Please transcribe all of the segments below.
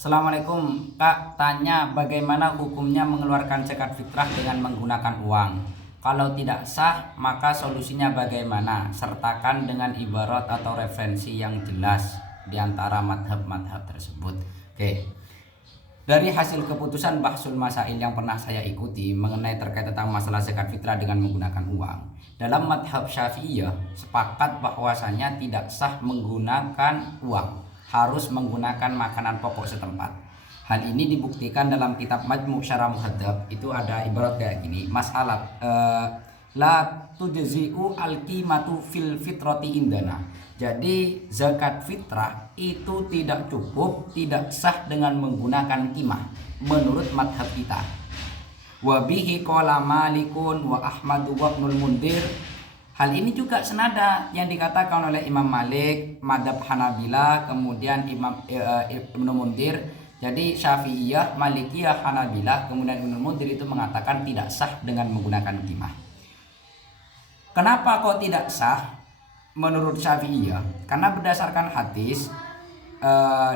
Assalamualaikum Kak, tanya bagaimana hukumnya mengeluarkan zakat fitrah dengan menggunakan uang. Kalau tidak sah, maka solusinya bagaimana? Sertakan dengan ibarat atau referensi yang jelas di antara madhab-madhab tersebut. Oke. Dari hasil keputusan Bahsul Masail yang pernah saya ikuti mengenai terkait tentang masalah zakat fitrah dengan menggunakan uang, dalam madhab Syafi'iyah sepakat bahwasanya tidak sah menggunakan uang, harus menggunakan makanan pokok setempat. Hal ini dibuktikan dalam kitab Majmu' Syarah Muhadzab. Itu ada ibarat kayak gini, masalah la tujzi'u al-qimatu fil fitrati indana. Jadi zakat fitrah itu tidak cukup, tidak sah dengan menggunakan qimah menurut madhab kita. Wa bihi qala Malikun wa Ahmad wa Ibnul Mundir. Hal ini juga senada yang dikatakan oleh Imam Malik, madhab Hanabila, kemudian Imam Ibnu Mundir. Jadi Syafi'iyah, Malikiyah, Hanabila, kemudian Ibnu Mundir itu mengatakan tidak sah dengan menggunakan qimah. Kenapa kok tidak sah menurut Syafi'iyah? Karena berdasarkan hadis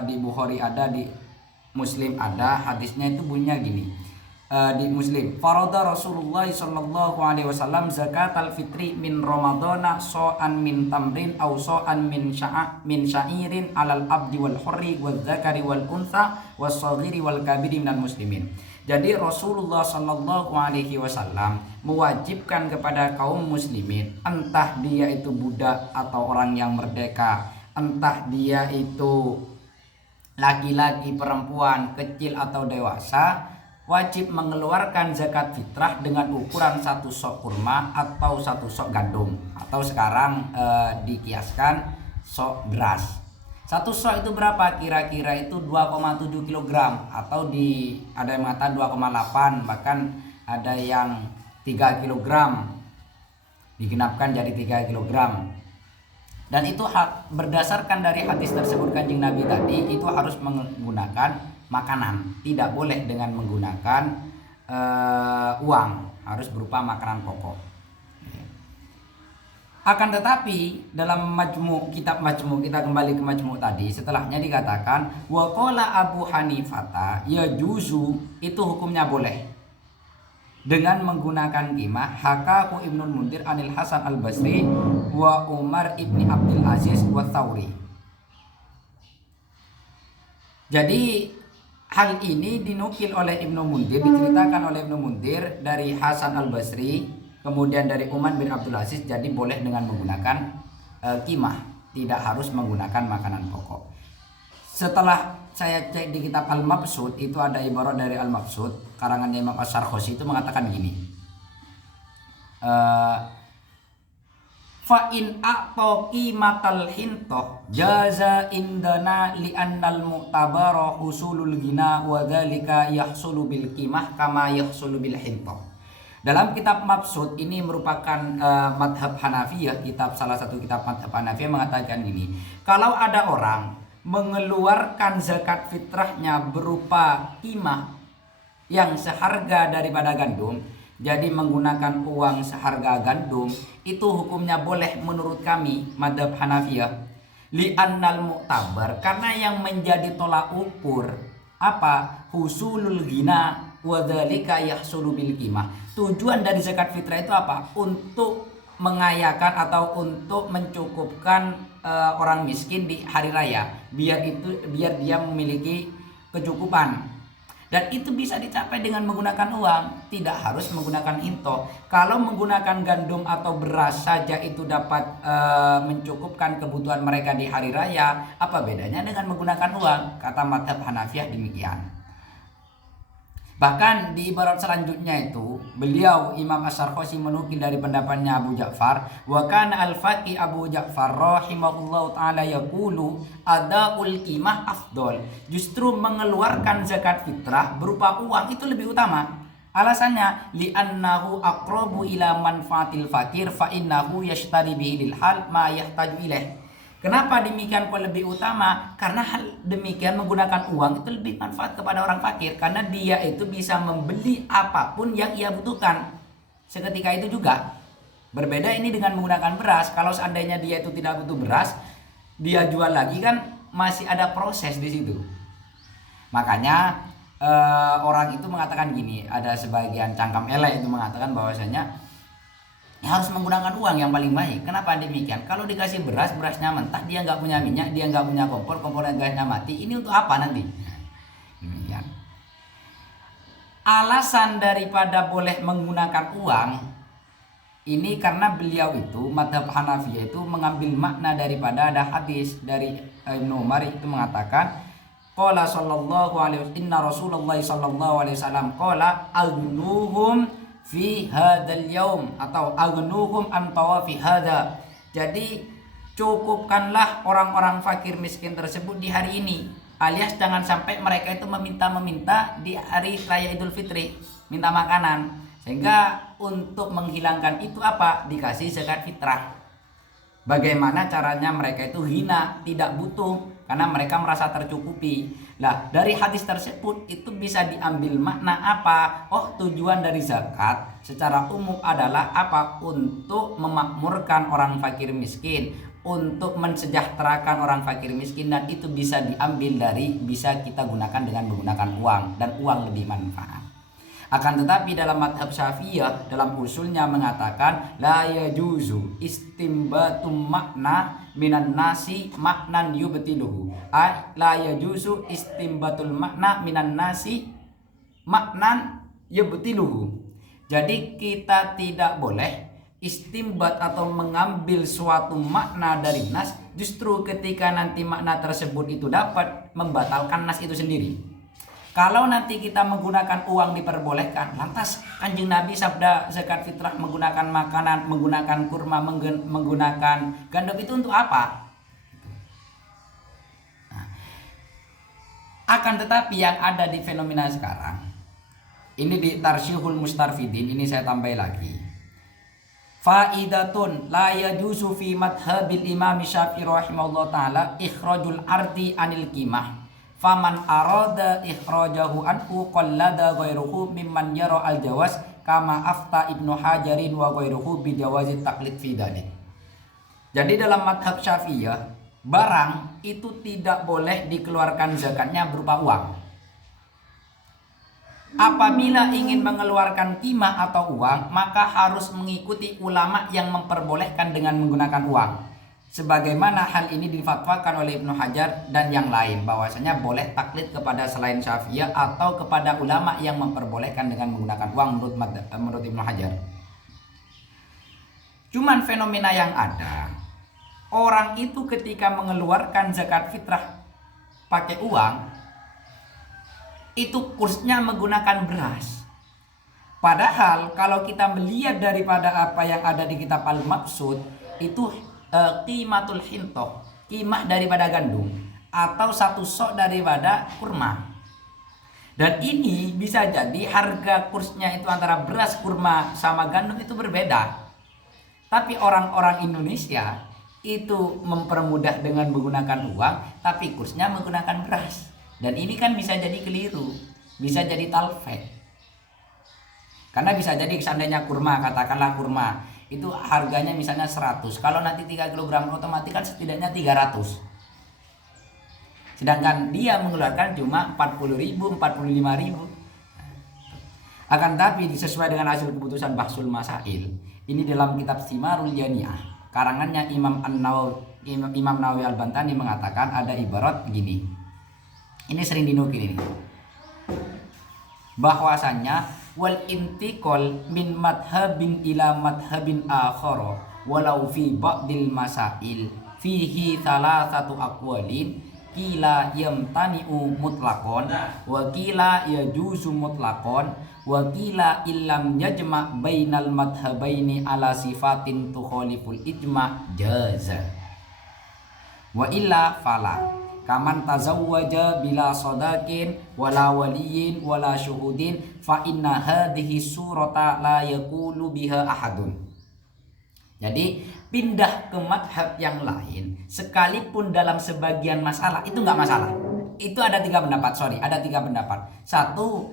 di Bukhari ada, di Muslim ada, hadisnya itu bunyinya gini. Di Muslim, farada Rasulullah sallallahu alaihi wasallam zakatal fitri min ramadhana so'an min tamrin aw so'an min sya'irin alal abdi wal hurri wal zakari wal untha was saghiri wal kabiri minal muslimin. Jadi Rasulullah sallallahu alaihi wasallam mewajibkan kepada kaum muslimin, entah dia itu budak atau orang yang merdeka, entah dia itu laki-laki, perempuan, kecil atau dewasa, wajib mengeluarkan zakat fitrah dengan ukuran 1 sok kurma atau 1 sok gandum, atau sekarang dikiaskan sok beras. 1 sok itu berapa? Kira-kira itu 2,7 kg, atau ada yang mengatakan 2,8, bahkan ada yang 3 kg, digenapkan jadi 3 kg. Dan itu berdasarkan dari hadis tersebut Kanjeng Nabi tadi, itu harus menggunakan makanan, tidak boleh dengan menggunakan uang, harus berupa makanan pokok. Akan tetapi dalam kitab Majmu', kita kembali ke Majmu' tadi, setelahnya dikatakan wa qala Abu Hanifah ya juzu, itu hukumnya boleh dengan menggunakan qimah. Hakahu Ibnul Mundir anil Hasan al-Basri wa Umar ibni Abdul Aziz wa Thawri. Jadi hal ini dinukil oleh Ibnu Mundir, diceritakan oleh Ibnu Mundir dari Hasan al-Basri, kemudian dari Umar bin Abdul Aziz. Jadi boleh dengan menggunakan qimah, tidak harus menggunakan makanan pokok. Setelah saya cek di kitab Al-Mabsud, itu ada ibarat dari Al-Mabsud karangannya Imam Asy-Syarhosi, itu mengatakan gini, fa in a'ta qimatal hintoh jaza indana li annal mu'tabara husulul ghina wa dzalika yahsulu bil qimah kama yahsulu bil hintoh. Dalam kitab Mabsud ini merupakan madhab Hanafiyah, salah satu kitab madhab Hanafiyah mengatakan gini, kalau ada orang mengeluarkan zakat fitrahnya berupa qimah yang seharga daripada gandum, jadi menggunakan uang seharga gandum, itu hukumnya boleh menurut kami madhab Hanafiyah. Li'annal mu'tabar, karena yang menjadi tolak ukur apa? Husulul ghina wa dzalika yahsulu bil qimah. Tujuan dari zakat fitrah itu apa? Untuk mengayakan atau untuk mencukupkan orang miskin di hari raya, biar dia memiliki kecukupan. Dan itu bisa dicapai dengan menggunakan uang, tidak harus menggunakan hinto. Kalau menggunakan gandum atau beras saja itu dapat mencukupkan kebutuhan mereka di hari raya, apa bedanya dengan menggunakan uang? Kata madhab Hanafiyah demikian. Bahkan di ibarat selanjutnya itu, beliau Imam Asy-Syarhosi menukil dari pendapatnya Abu Ja'far, wa kana al-Faqih Abu Ja'far rahimahullahu taala yaqulu adaul qimah afdol. Justru mengeluarkan zakat fitrah berupa uang itu lebih utama. Alasannya li'annahu aqrabu ila manfaatil fakir fa innahu yashtari bihi lil hal ma yahtaju ilaih. Kenapa demikian kok lebih utama? Karena hal demikian menggunakan uang itu lebih manfaat kepada orang fakir, karena dia itu bisa membeli apapun yang ia butuhkan seketika itu juga. Berbeda ini dengan menggunakan beras. Kalau seandainya dia itu tidak butuh beras, dia jual lagi kan masih ada proses di situ. Makanya orang itu mengatakan gini, ada sebagian cangkem elek itu mengatakan bahwasanya harus menggunakan uang yang paling baik. Kenapa demikian? Kalau dikasih beras, berasnya mentah, dia nggak punya minyak, dia nggak punya kompor, kompornya gasnya mati, ini untuk apa nanti? Demikian. Alasan daripada boleh menggunakan uang ini karena beliau itu madhab Hanafiyah itu mengambil makna daripada ada hadis dari Ibnu Umar itu mengatakan qala sallallahu alaihi wasallam inna Rasulullah sallallahu alaihi wasallam qala aghnuhum fi hadzal yaum atau aghnuhum an tawafi hadza. Jadi cukupkanlah orang-orang fakir miskin tersebut di hari ini, alias jangan sampai mereka itu meminta-meminta di hari raya Idul Fitri, minta makanan. Sehingga untuk menghilangkan itu apa? Dikasih zakat fitrah. Bagaimana caranya mereka itu hina, tidak butuh, karena mereka merasa tercukupi. Nah, dari hadis tersebut itu bisa diambil makna apa? Oh, tujuan dari zakat secara umum adalah apa? Untuk memakmurkan orang fakir miskin, untuk mensejahterakan orang fakir miskin, dan itu bisa diambil dari bisa kita gunakan dengan menggunakan uang, dan uang lebih manfaat. Akan tetapi dalam madhab Syafi'iyah dalam usulnya mengatakan la yajuzu istimbatum makna minan nasi maknan yubtiluhu. La yajuzu istimbatul makna minan nasi maknan yubtiluhu. Jadi kita tidak boleh istimbat atau mengambil suatu makna dari nas justru ketika nanti makna tersebut itu dapat membatalkan nas itu sendiri. Kalau nanti kita menggunakan uang diperbolehkan, lantas Kanjeng Nabi sabda zakat fitrah menggunakan makanan, menggunakan kurma, menggunakan gandum itu untuk apa? Nah, akan tetapi yang ada di fenomena sekarang, ini di Tarsyihul Mustarfidin, ini saya tambah lagi. Faidatun la yajuzu fi madhabil Imam Syafi'i rahimahullah taala ikhrajul ardi anil qimah. Faman arada ikhrajahu anhu qallada ghairuhu mimman yara al-jawaz kama afta Ibnu Hajarin wa ghairuhu bi jawazi taqlid fi dzalik. Jadi dalam madhab Syafi'iyah, barang itu tidak boleh dikeluarkan zakatnya berupa uang. Apabila ingin mengeluarkan qimah atau uang, maka harus mengikuti ulama yang memperbolehkan dengan menggunakan uang. Sebagaimana hal ini difatwakan oleh Ibnu Hajar dan yang lain, bahwasanya boleh taklid kepada selain Syafi'iyah atau kepada ulama yang memperbolehkan dengan menggunakan uang menurut Ibnu Hajar. Cuman fenomena yang ada, orang itu ketika mengeluarkan zakat fitrah pakai uang, itu kursnya menggunakan beras. Padahal kalau kita melihat daripada apa yang ada di kitab Al-Maqsud, itu qimatul hintoh, qimah daripada gandum, atau satu sok daripada kurma. Dan ini bisa jadi harga kursnya itu antara beras, kurma sama gandum itu berbeda. Tapi orang-orang Indonesia itu mempermudah dengan menggunakan uang, tapi kursnya menggunakan beras. Dan ini kan bisa jadi keliru, bisa jadi talfek. Karena bisa jadi seandainya kurma, katakanlah kurma itu harganya misalnya 100, kalau nanti 3 kg otomatis kan setidaknya 300. Sedangkan dia mengeluarkan cuma 40.000, 45.000. Akan tapi sesuai dengan hasil keputusan Bahsul Masail, ini dalam kitab Simarul Janiah, karangannya Imam Nawawi Al-Bantani mengatakan ada ibarat begini. Ini sering dinukil ini. Bahwasanya wal intiqal min madhabin ila madhabin akhara walau fi ba'dil masail fihi thalathatu aqwalin qila yamtani'u mutlaqan wa qila yajuzu mutlaqan wa qila illam yajma' bainal madhabaini ala sifatin tukhaliful ijma' jaza wa illa fala kaman tazawwaja bila sodakin wala waliyin wala syuhudin fa inna hadhihi surata la yaqulu biha ahadun. Jadi pindah ke madhab yang lain sekalipun dalam sebagian masalah itu nggak masalah. Itu ada tiga pendapat. Satu,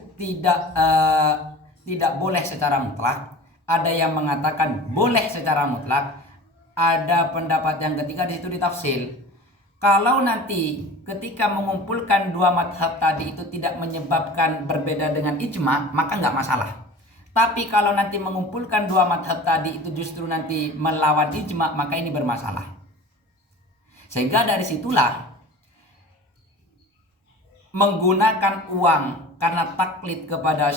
tidak boleh secara mutlak. Ada yang mengatakan boleh secara mutlak. Ada pendapat yang ketiga di situ ditafsir. Kalau nanti ketika mengumpulkan dua madhab tadi itu tidak menyebabkan berbeda dengan ijma, maka nggak masalah. Tapi kalau nanti mengumpulkan dua madhab tadi itu justru nanti melawan ijma, maka ini bermasalah. Sehingga dari situlah menggunakan uang karena taklid kepada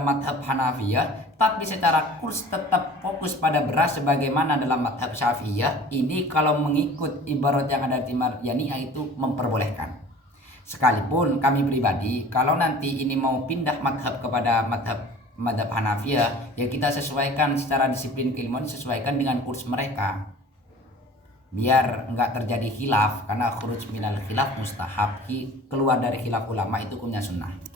madhab Hanafiyah, tapi secara kurs tetap fokus pada beras sebagaimana dalam madhab Syafi'iyah, ini kalau mengikut ibarat yang ada di Marjaniyah itu memperbolehkan. Sekalipun kami pribadi kalau nanti ini mau pindah madhab kepada madhab Hanafiyah, ya kita sesuaikan secara disiplin keilmuan, sesuaikan dengan kurs mereka, biar enggak terjadi khilaf, karena khuruj minal khilaf mustahab, keluar dari khilaf ulama itu hukumnya sunnah.